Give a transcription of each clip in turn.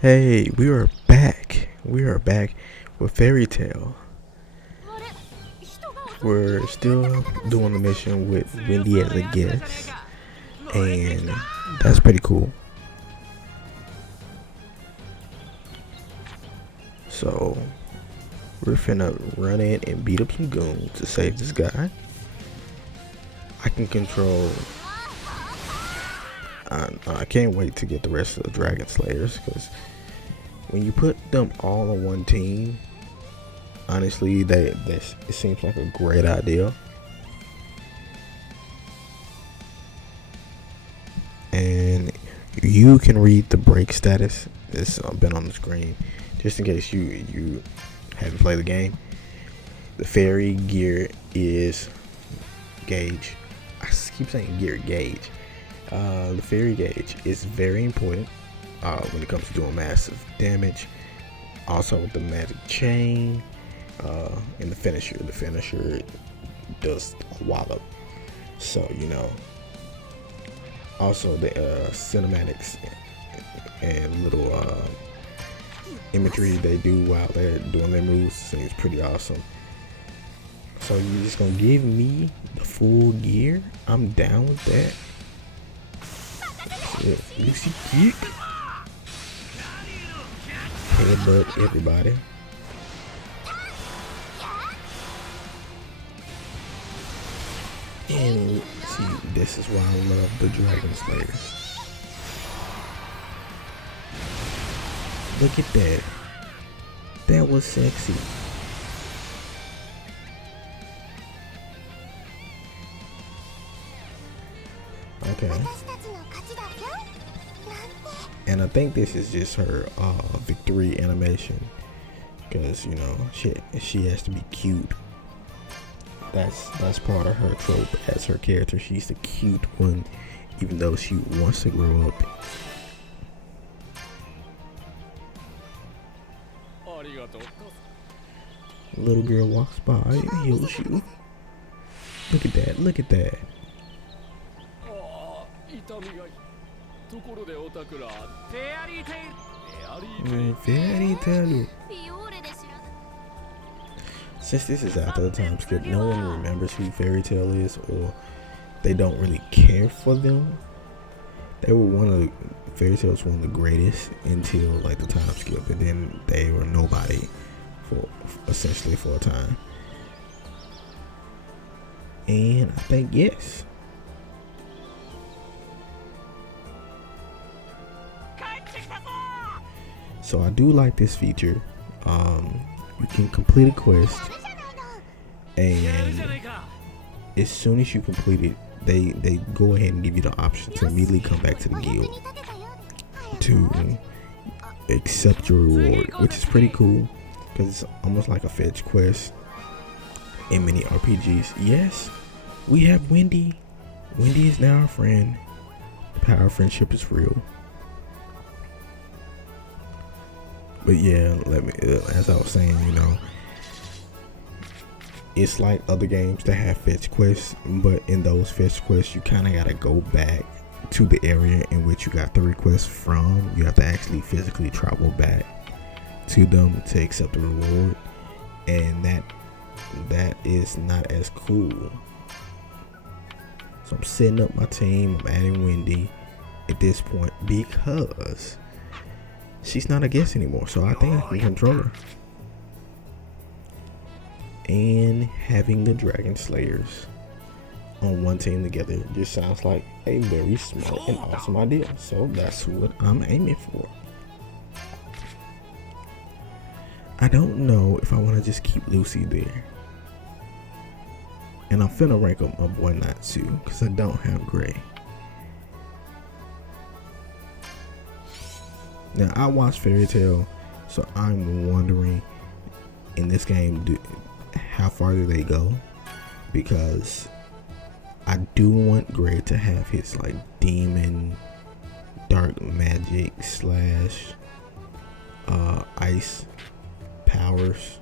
Hey, we are back. We are back with Fairy Tale. We're still doing the mission with Wendy as a guest, and that's pretty cool. So, we're finna run in and beat up some goons to save this guy. I can control. I can't wait to get the rest of the Dragon Slayers, because when you put them all on one team, honestly, it seems like a great idea. And you can read the break status. It's been on the screen, just in case you haven't played the game. The fairy gear is gauge. I keep saying gear gauge. The fairy gauge is very important when it comes to doing massive damage. Also, the magic chain and the finisher. The finisher does a wallop. So Also, the cinematics and little imagery they do while they're doing their moves seems pretty awesome. So you're just gonna give me the full gear? I'm down with that. Lucy kick. Headbutt everybody. And see, this is why I love the Dragon Slayers. Look at that. That was sexy. Okay. And I think this is just her victory animation, because she has to be cute. That's part of her trope as her character. She's the cute one, even though she wants to grow up. Little girl walks by and heals you. Look at that, look at that. Fairy tale. Since this is after the time skip, no one remembers who Fairy Tale is, or they don't really care for them. They were Fairy Tale was one of the greatest until like the time skip, and then they were nobody for essentially for a time. And I think yes. So I do like this feature. You can complete a quest, and as soon as you complete it, they go ahead and give you the option to immediately come back to the guild to accept your reward, which is pretty cool because it's almost like a fetch quest in many RPGs. Yes, we have Wendy. Wendy is now our friend. The power of friendship is real. But yeah, as I was saying, it's like other games that have fetch quests, but in those fetch quests, you kind of got to go back to the area in which you got the request from. You have to actually physically travel back to them to accept the reward, and that is not as cool. So I'm setting up my team. I'm adding Wendy at this point because she's not a guest anymore, so I think I can control her. And having the Dragon Slayers on one team together just sounds like a very smart and awesome idea. So that's what I'm aiming for. I don't know if I want to just keep Lucy there. And I'm finna rank up my boy Natsu because I don't have Gray. Now I watched Fairy Tale, so I'm wondering in this game how far do they go, because I do want Gray to have his like demon, dark magic / ice powers,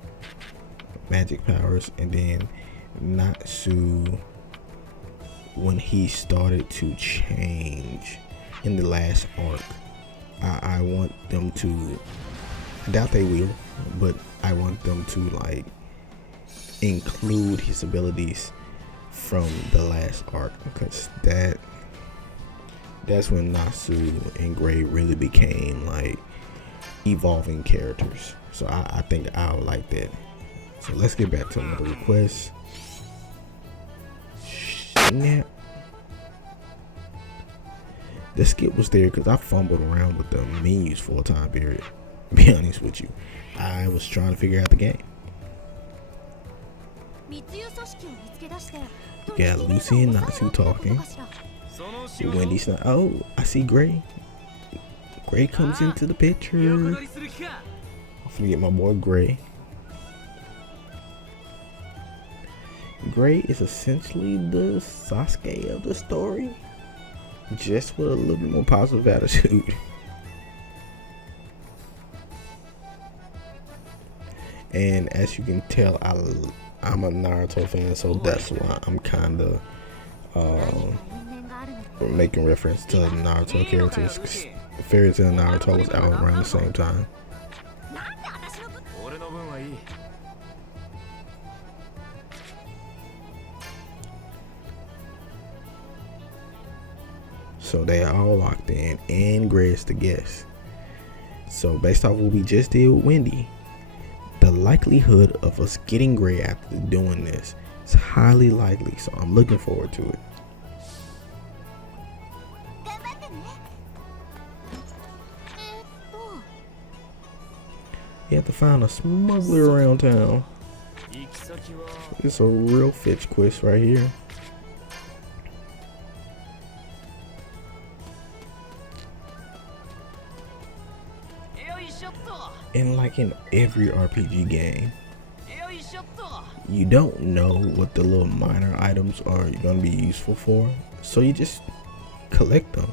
magic powers, and then Natsu, when he started to change in the last arc, I want them to, I doubt they will, but I want them to like include his abilities from the last arc, because that's when Nasu and Gray really became like evolving characters. So I think I would like that. So let's get back to another request. Snap. The skip was there because I fumbled around with the menus for a time period. To be honest with you, I was trying to figure out the game. Got Lucy and Natsu talking. Wendy's not. Oh, I see Gray. Gray comes into the picture. I'm gonna get my boy Gray. Gray is essentially the Sasuke of the story, just with a little bit more positive attitude. And as you can tell, I'm a Naruto fan, so that's why I'm kind of making reference to Naruto characters. Fairy Tail and Naruto was out around the same time. So they are all locked in, and Gray is the guest. So based off what we just did with Wendy, the likelihood of us getting Gray after doing this is highly likely. So I'm looking forward to it. You have to find a smuggler around town. It's a real fetch quest right here. And like in every RPG game, you don't know what the little minor items are going to be useful for, so you just collect them.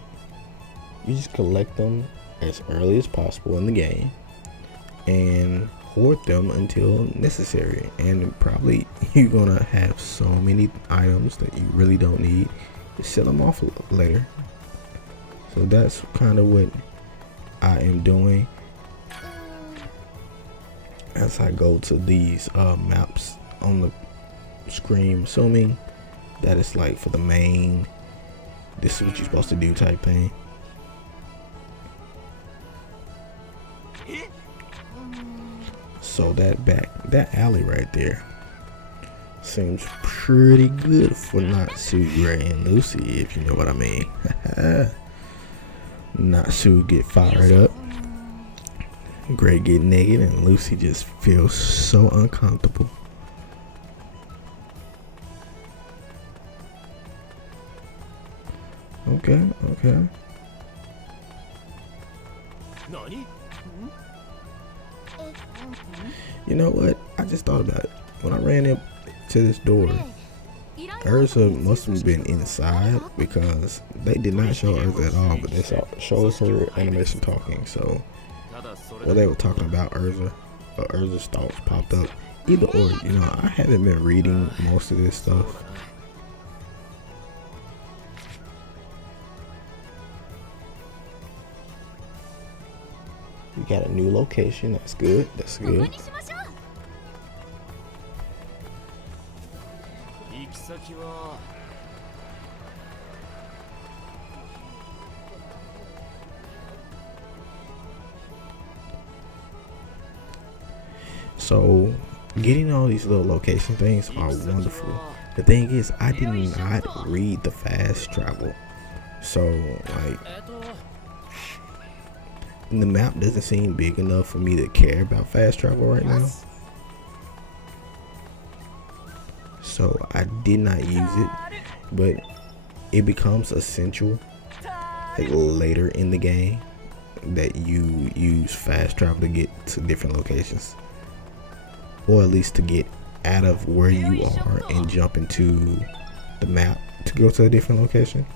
You just collect them as early as possible in the game and hoard them until necessary. And probably you're going to have so many items that you really don't need, just sell them off later. So that's kind of what I am doing as I go to these maps on the screen, assuming that it's like for the main, this is what you're supposed to do type thing. So that alley right there seems pretty good for Natsu, Gray, and Lucy, if you know what I mean. Natsu get fired up, Gray get naked, and Lucy just feels so uncomfortable. Okay. You know what? I just thought about it. When I ran up to this door, Urza must have been inside, because they did not show Urza at all, but they showed us her animation talking. So, well, they were talking about Urza, or Urza's thoughts popped up. Either or, you know, I haven't been reading most of this stuff. We got a new location. That's good. That's good. So getting all these little location things are wonderful. The thing is, I did not read the fast travel, so like the map doesn't seem big enough for me to care about fast travel right now. So I did not use it, but it becomes essential like later in the game that you use fast travel to get to different locations, or at least to get out of where you are and jump into the map to go to a different location.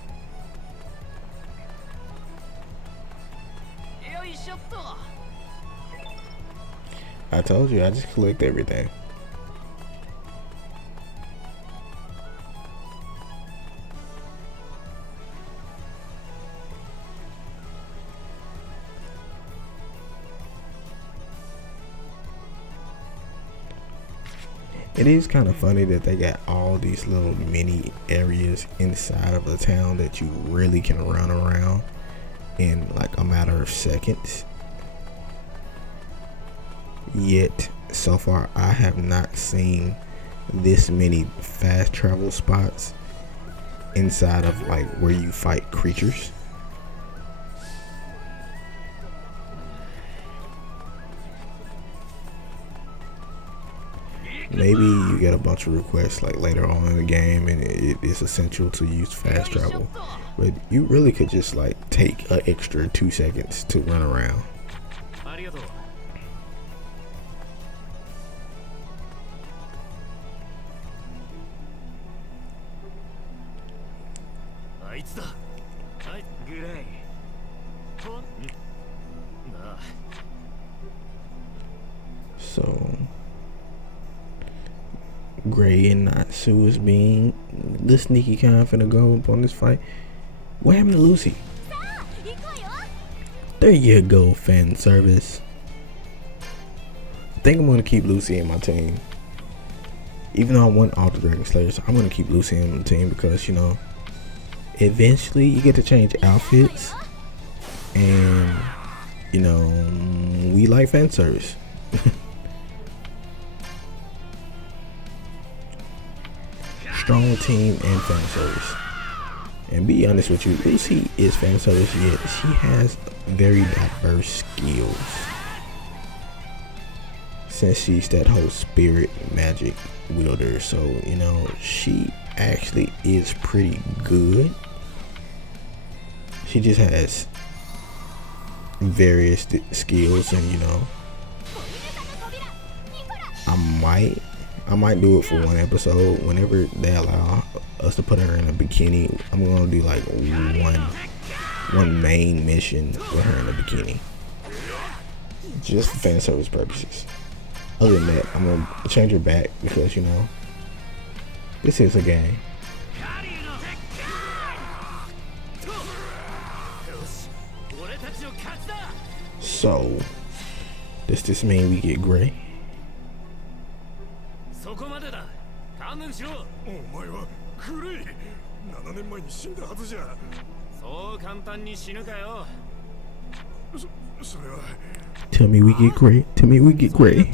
I told you, I just collect everything. It is kind of funny that they got all these little mini areas inside of the town that you really can run around in like a matter of seconds. Yet so far I have not seen this many fast travel spots inside of like where you fight creatures. Maybe you get a bunch of requests like later on in the game and it is essential to use fast travel, but you really could just like take an extra 2 seconds to run around. So Gray and Natsu is being the sneaky kind finna go up on this fight. What happened to Lucy? There you go, fan service. I think I'm gonna keep Lucy in my team. Even though I want all the Dragon Slayers, I'm gonna keep Lucy in my team because, you know, eventually you get to change outfits and, you know, we like fan service. Strong team and fan service. And be honest with you, Lucy is fan service, yet she has very diverse skills. Since she's that whole spirit magic wielder, so you know, she actually is pretty good. She just has various skills, and you know, I might do it for one episode. Whenever they allow us to put her in a bikini, I'm gonna do like one main mission with her in a bikini, just for fan service purposes. Other than that, I'm gonna change her back because, you know, this is a game. So does this mean we get Gray? Tell me we get Gray. Tell me we get Gray.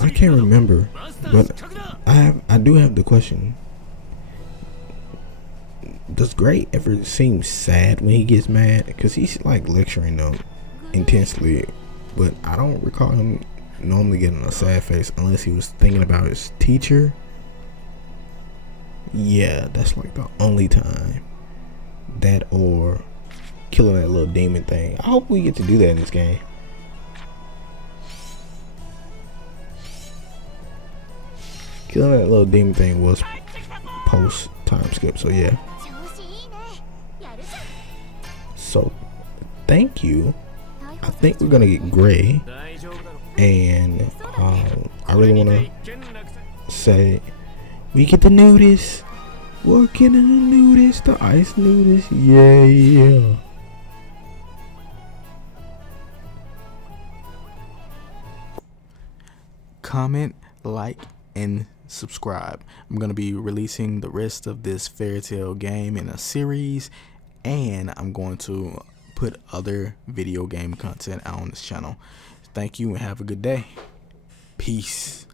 I can't remember, but I do have the question. Does Gray ever seem sad when he gets mad? Because he's like lecturing them intensely, but I don't recall him normally getting a sad face unless he was thinking about his teacher. Yeah, that's like the only time. That or killing that little demon thing. I hope we get to do that in this game. Killing that little demon thing was post time skip, so yeah. So thank you. I think we're gonna get Gray, and I really want to say we get the nudist. Working in the nudist, the ice nudist, yeah. Comment, like, and subscribe. I'm gonna be releasing the rest of this fairy tale game in a series, and I'm going to put other video game content out on this channel. Thank you and have a good day. Peace.